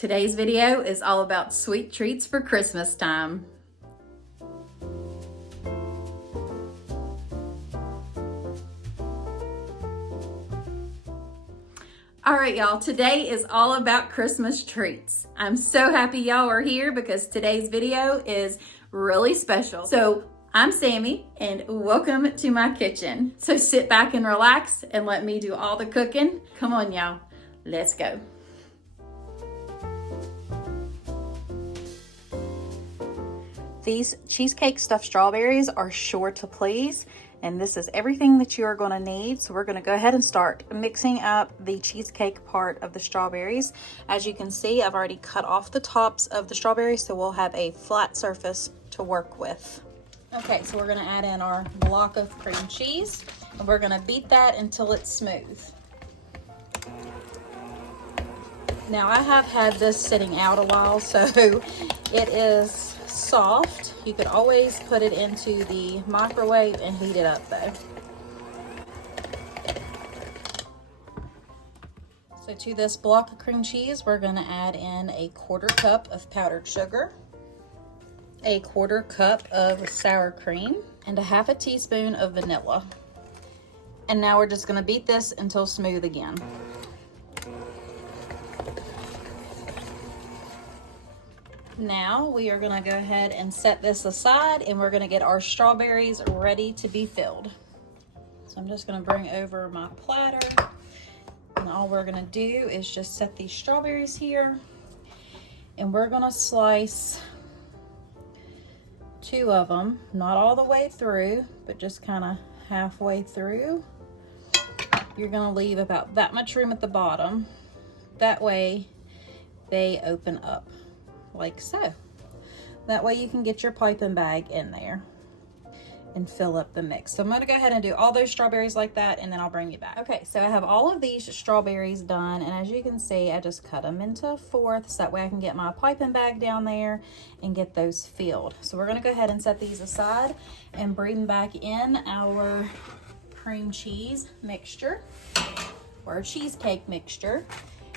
Today's video is all about sweet treats for Christmas time. All right, y'all, today is all about Christmas treats. I'm so happy y'all are here because today's video is really special. So I'm Sammy and welcome to my kitchen. So sit back and relax and let me do all the cooking. Come on, y'all, let's go. These cheesecake stuffed strawberries are sure to please, and this is everything that you are going to need. So we're going to go ahead and start mixing up the cheesecake part of the strawberries. As you can see, I've already cut off the tops of the strawberries, so we'll have a flat surface to work with. Okay, so we're going to add in our block of cream cheese, and we're going to beat that until it's smooth. Now I have had this sitting out a while, so it is soft. You could always put it into the microwave and heat it up though. So to this block of cream cheese, we're going to add in a 1/4 cup of powdered sugar, a 1/4 cup of sour cream, and a 1/2 teaspoon of vanilla. And now we're just going to beat this until smooth again. Now we are going to go ahead and set this aside, and we're going to get our strawberries ready to be filled. So I'm just going to bring over my platter, and all we're going to do is just set these strawberries here, and we're going to slice 2 of them, not all the way through, but just kind of halfway through. You're going to leave about that much room at the bottom. That way they open up like so. That way you can get your piping bag in there and fill up the mix. So I'm going to go ahead and do all those strawberries like that, and then I'll bring you back. Okay, so I have all of these strawberries done, and as you can see, I just cut them into fourths. That way I can get my piping bag down there and get those filled. So we're going to go ahead and set these aside and bring back in our cream cheese mixture or cheesecake mixture.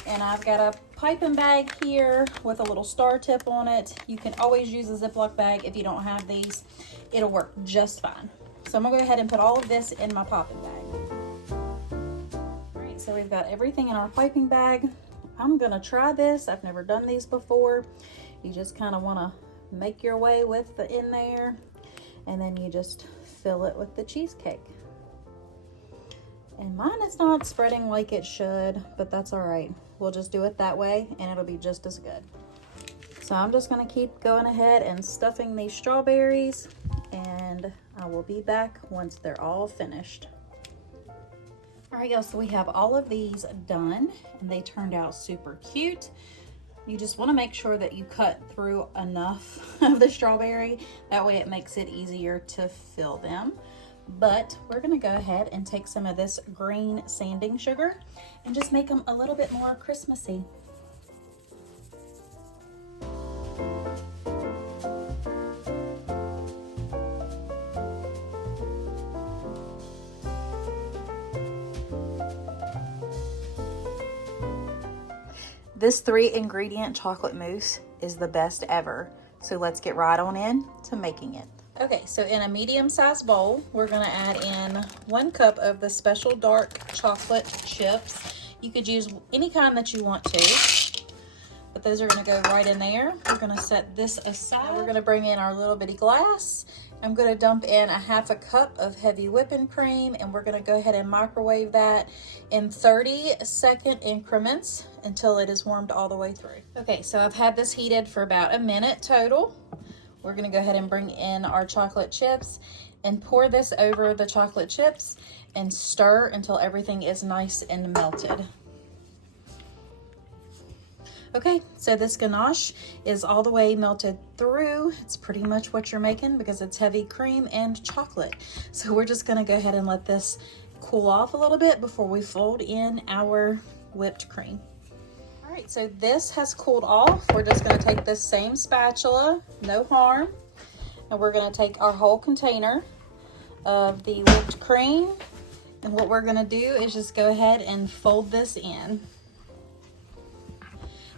And I've got a piping bag here with a little star tip on it. You can always use a Ziploc bag if you don't have these. It'll work just fine. So I'm gonna go ahead and put all of this in my popping bag. All right, so we've got everything in our piping bag. I'm gonna try this. I've never done these before. You just kind of wanna make your way with the in there, and then you just fill it with the cheesecake. And mine is not spreading like it should, but that's all right. We'll just do it that way and it'll be just as good. So I'm just gonna keep going ahead and stuffing these strawberries, and I will be back once they're all finished. All right, y'all, so we have all of these done and they turned out super cute. You just wanna make sure that you cut through enough of the strawberry. That way it makes it easier to fill them. But we're gonna go ahead and take some of this green sanding sugar and just make them a little bit more Christmassy. This 3-ingredient chocolate mousse is the best ever. So let's get right on in to making it. Okay, so in a medium-sized bowl, we're gonna add in 1 cup of the special dark chocolate chips. You could use any kind that you want to, but those are gonna go right in there. We're gonna set this aside. Now we're gonna bring in our little bitty glass. I'm gonna dump in a 1/2 cup of heavy whipping cream, and we're gonna go ahead and microwave that in 30-second increments until it is warmed all the way through. Okay, so I've had this heated for about a minute total. We're gonna go ahead and bring in our chocolate chips and pour this over the chocolate chips and stir until everything is nice and melted. Okay, so this ganache is all the way melted through. It's pretty much what you're making because it's heavy cream and chocolate. So we're just gonna go ahead and let this cool off a little bit before we fold in our whipped cream. All right, so this has cooled off. We're just gonna take this same spatula, no harm, and we're gonna take our whole container of the whipped cream, and what we're gonna do is just go ahead and fold this in.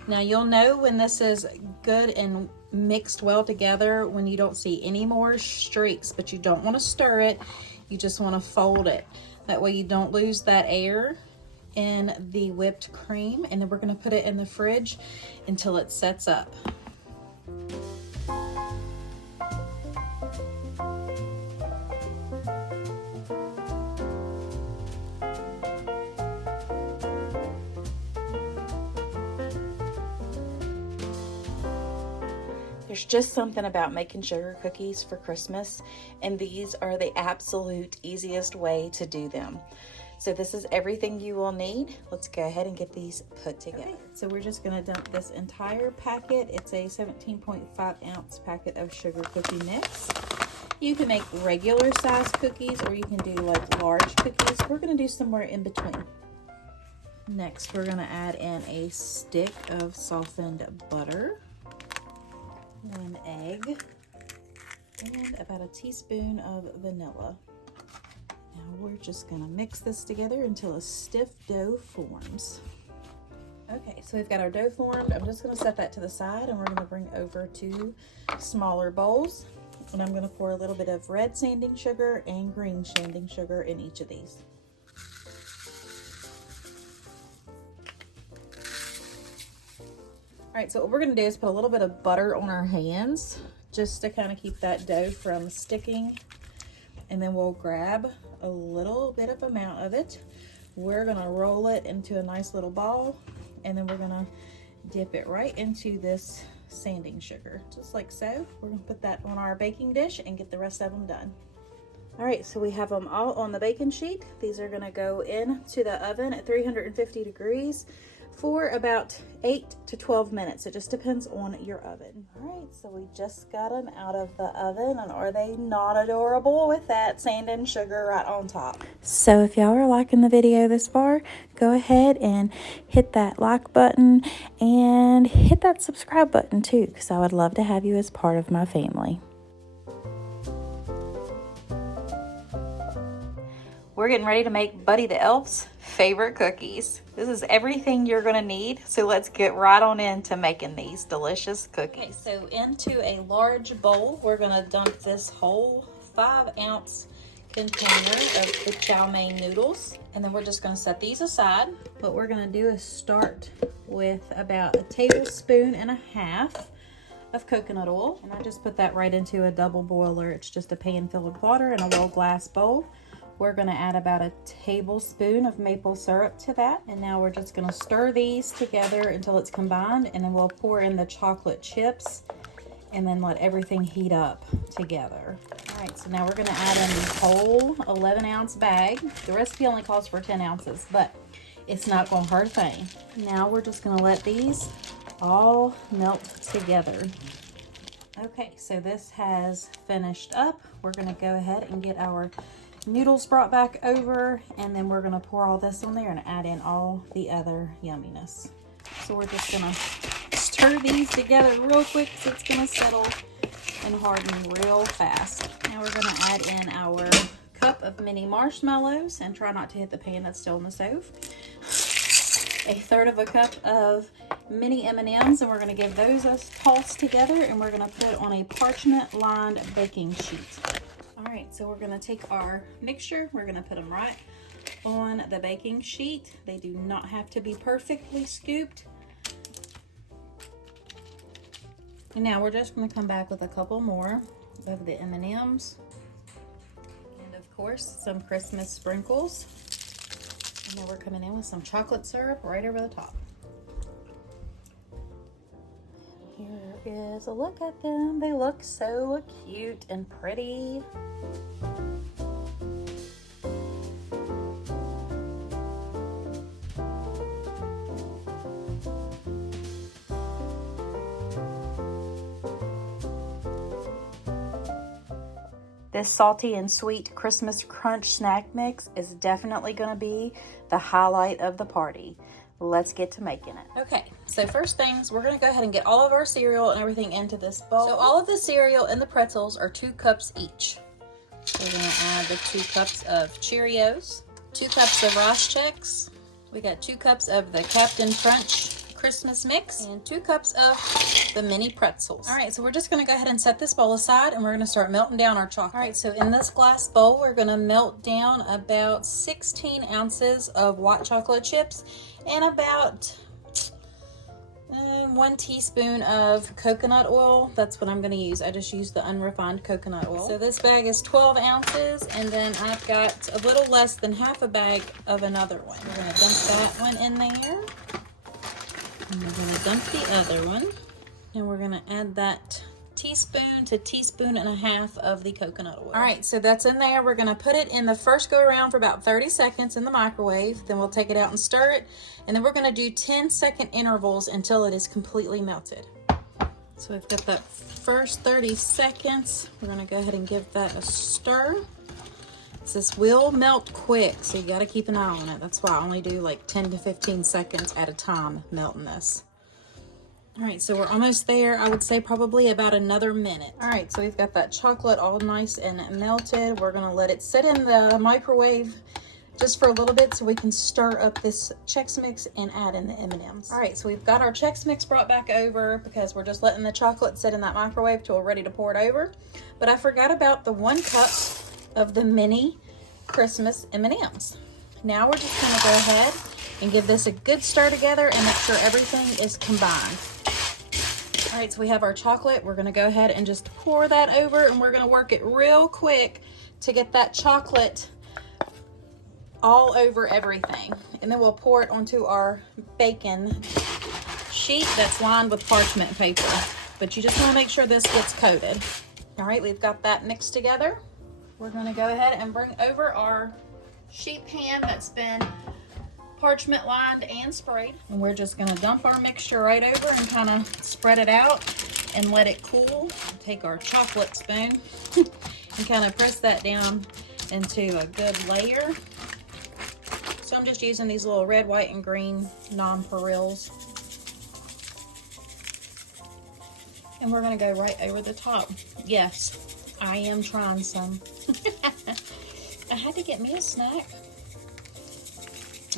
Now you'll know when this is good and mixed well together when you don't see any more streaks, but you don't want to stir it. You just want to fold it. That way you don't lose that air in the whipped cream. And then we're going to put it in the fridge until it sets up. There's just something about making sugar cookies for Christmas, and these are the absolute easiest way to do them. So this is everything you will need. Let's go ahead and get these put together. Okay, so we're just gonna dump this entire packet. It's a 17.5 ounce packet of sugar cookie mix. You can make regular size cookies or you can do like large cookies. We're gonna do somewhere in between. Next, we're gonna add in a stick of softened butter, 1 egg, and about a teaspoon of vanilla. Now we're just gonna mix this together until a stiff dough forms. Okay, so we've got our dough formed. I'm just gonna set that to the side and we're gonna bring over 2 smaller bowls. And I'm gonna pour a little bit of red sanding sugar and green sanding sugar in each of these. All right, so what we're gonna do is put a little bit of butter on our hands just to kind of keep that dough from sticking. And then we'll grab a little bit of amount of it. We're gonna roll it into a nice little ball, and then we're gonna dip it right into this sanding sugar, just like so. We're gonna put that on our baking dish and get the rest of them done. All right, so we have them all on the baking sheet. These are gonna go into the oven at 350 degrees for about 8 to 12 minutes. It just depends on your oven. All right, so we just got them out of the oven, and are they not adorable with that sand and sugar right on top? So if y'all are liking the video this far, go ahead and hit that like button and hit that subscribe button too, because I would love to have you as part of my family. We're getting ready to make Buddy the Elf's favorite cookies. This is everything you're gonna need, so let's get right on into making these delicious cookies. Okay, so into a large bowl, we're gonna dump this whole 5 ounce container of the chow mein noodles, and then we're just gonna set these aside. What we're gonna do is start with about 1.5 tablespoons of coconut oil, and I just put that right into a double boiler. It's just a pan filled with water in a little glass bowl. We're gonna add about 1 tablespoon of maple syrup to that. And now we're just gonna stir these together until it's combined, and then we'll pour in the chocolate chips and then let everything heat up together. All right, so now we're gonna add in the whole 11 ounce bag. The recipe only calls for 10 ounces, but it's not gonna hurt a thing. Now we're just gonna let these all melt together. Okay, so this has finished up. We're gonna go ahead and get our noodles brought back over, and then we're going to pour all this on there and add in all the other yumminess. So we're just going to stir these together real quick so it's going to settle and harden real fast. Now we're going to add in our cup of mini marshmallows, and try not to hit the pan that's still on the stove. 1/3 cup of mini M&Ms, and we're going to give those a toss together, and we're going to put on a parchment lined baking sheet. All right, so we're gonna take our mixture, we're gonna put them right on the baking sheet. They do not have to be perfectly scooped. And now we're just gonna come back with a couple more of the M&Ms. And of course, some Christmas sprinkles. And then we're coming in with some chocolate syrup right over the top. Here is a look at them. They look so cute and pretty. This salty and sweet Christmas crunch snack mix is definitely going to be the highlight of the party. Let's get to making it. Okay, so first things, we're gonna go ahead and get all of our cereal and everything into this bowl. So all of the cereal and the pretzels are 2 cups each. We're gonna add the 2 cups of Cheerios, 2 cups of Rice Chex. We got 2 cups of the Captain Crunch Christmas mix and 2 cups of the mini pretzels. All right, so we're just gonna go ahead and set this bowl aside and we're gonna start melting down our chocolate. All right, so in this glass bowl, we're gonna melt down about 16 ounces of white chocolate chips and about 1 teaspoon of coconut oil. That's what I'm going to use. I just use the unrefined coconut oil. So this bag is 12 ounces, and then I've got a little less than half a bag of another one. We're going to dump that one in there. And we're going to dump the other one. And we're going to add that teaspoon to teaspoon and a half of the coconut oil. All right, so that's in there. We're going to put it in the first go around for about 30 seconds in the microwave. Then we'll take it out and stir it. And then we're going to do 10-second intervals until it is completely melted. So we've got that first 30 seconds. We're going to go ahead and give that a stir. This will melt quick, so you got to keep an eye on it. That's why I only do like 10 to 15 seconds at a time melting this. All right, so we're almost there. I would say probably about another minute. All right, so we've got that chocolate all nice and melted. We're gonna let it sit in the microwave just for a little bit so we can stir up this Chex Mix and add in the M&Ms. All right, so we've got our Chex Mix brought back over because we're just letting the chocolate sit in that microwave till we're ready to pour it over. But I forgot about the 1 cup of the mini Christmas M&Ms. Now we're just gonna go ahead and give this a good stir together and make sure everything is combined. All right, so we have our chocolate. We're gonna go ahead and just pour that over, and we're gonna work it real quick to get that chocolate all over everything. And then we'll pour it onto our bacon sheet that's lined with parchment paper. But you just wanna make sure this gets coated. All right, we've got that mixed together. We're gonna go ahead and bring over our sheet pan that's been parchment lined and sprayed, and we're just going to dump our mixture right over and kind of spread it out and let it cool. Take our chocolate spoon and kind of press that down into a good layer. So I'm just using these little red, white, and green nonpareils, and we're going to go right over the top. Yes, I am trying some. I had to get me a snack.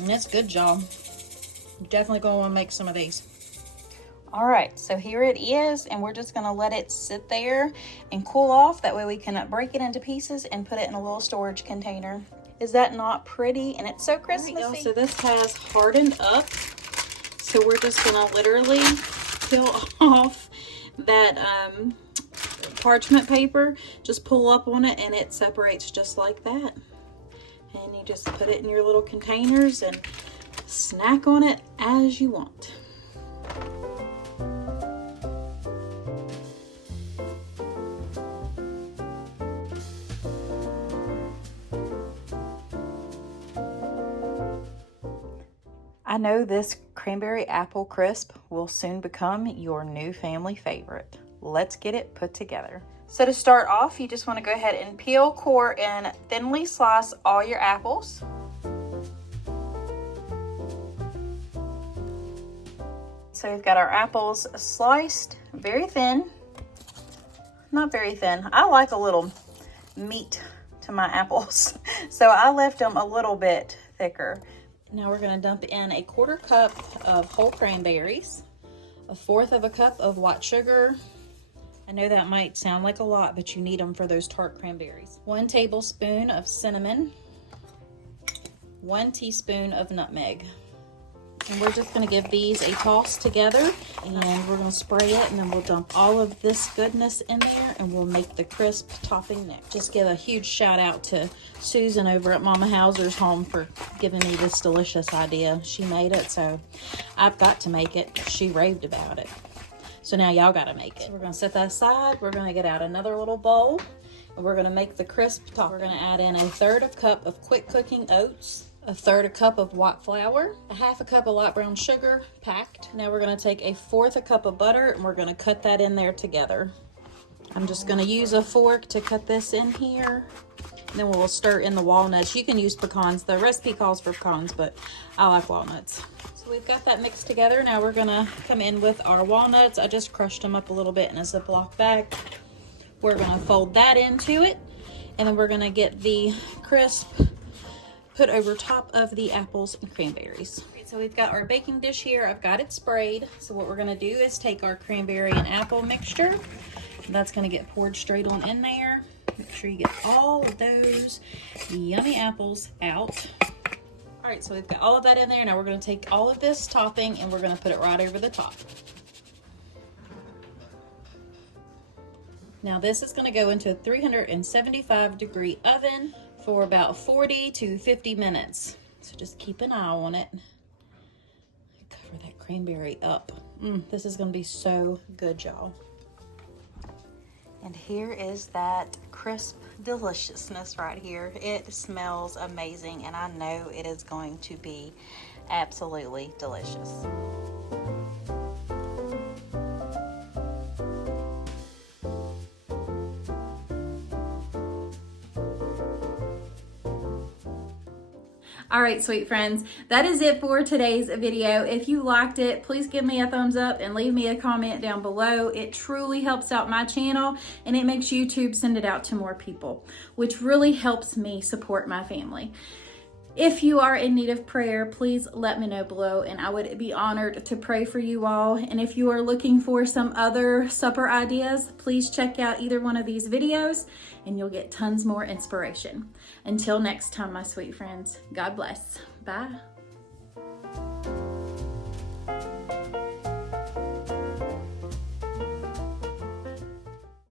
And that's good, y'all. Definitely gonna want to make some of these. All right, so here it is, and we're just gonna let it sit there and cool off. That way we can break it into pieces and put it in a little storage container. Is that not pretty? And it's so Christmassy. Right, so this has hardened up. So we're just gonna literally peel off that parchment paper. Just pull up on it and it separates just like that. And you just put it in your little containers and snack on it as you want. I know this cranberry apple crisp will soon become your new family favorite. Let's get it put together. So to start off, you just want to go ahead and peel, core, and thinly slice all your apples. So we've got our apples sliced very thin. Not very thin. I like a little meat to my apples, so I left them a little bit thicker. Now we're going to dump in a 1/4 cup of whole cranberries, 1/4 cup of white sugar. I know that might sound like a lot, but you need them for those tart cranberries. 1 tablespoon of cinnamon, 1 teaspoon of nutmeg. And we're just gonna give these a toss together, and we're gonna spray it, and then we'll dump all of this goodness in there, and we'll make the crisp topping next. Just give a huge shout out to Susan over at Mama Hauser's home for giving me this delicious idea. She made it, so I've got to make it. She raved about it. So now y'all gotta make it. So we're gonna set that aside. We're gonna get out another little bowl, and we're gonna make the crisp topping. We're gonna add in 1/3 cup of quick cooking oats, 1/3 cup of white flour, 1/2 cup of light brown sugar packed. Now we're gonna take 1/4 cup of butter, and we're gonna cut that in there together. I'm just gonna use a fork to cut this in here. And then we'll stir in the walnuts. You can use pecans. The recipe calls for pecans, but I like walnuts. So we've got that mixed together. Now we're gonna come in with our walnuts. I just crushed them up a little bit in a Ziploc bag. We're gonna fold that into it, and then we're gonna get the crisp put over top of the apples and cranberries. So we've got our baking dish here. I've got it sprayed. So what we're gonna do is take our cranberry and apple mixture. That's gonna get poured straight on in there. Make sure you get all of those yummy apples out. All right, so we've got all of that in there. Now we're gonna take all of this topping and we're gonna put it right over the top. Now this is gonna go into a 375-degree oven for about 40 to 50 minutes. So just keep an eye on it. Cover that cranberry up. This is gonna be so good, y'all. And here is that crisp deliciousness right here. It smells amazing, and I know it is going to be absolutely delicious. All right, sweet friends, that is it for today's video. If you liked it, please give me a thumbs up and leave me a comment down below. It truly helps out my channel and it makes YouTube send it out to more people, which really helps me support my family. If you are in need of prayer, please let me know below and I would be honored to pray for you all. And if you are looking for some other supper ideas, please check out either one of these videos and you'll get tons more inspiration. Until next time, my sweet friends, God bless. Bye.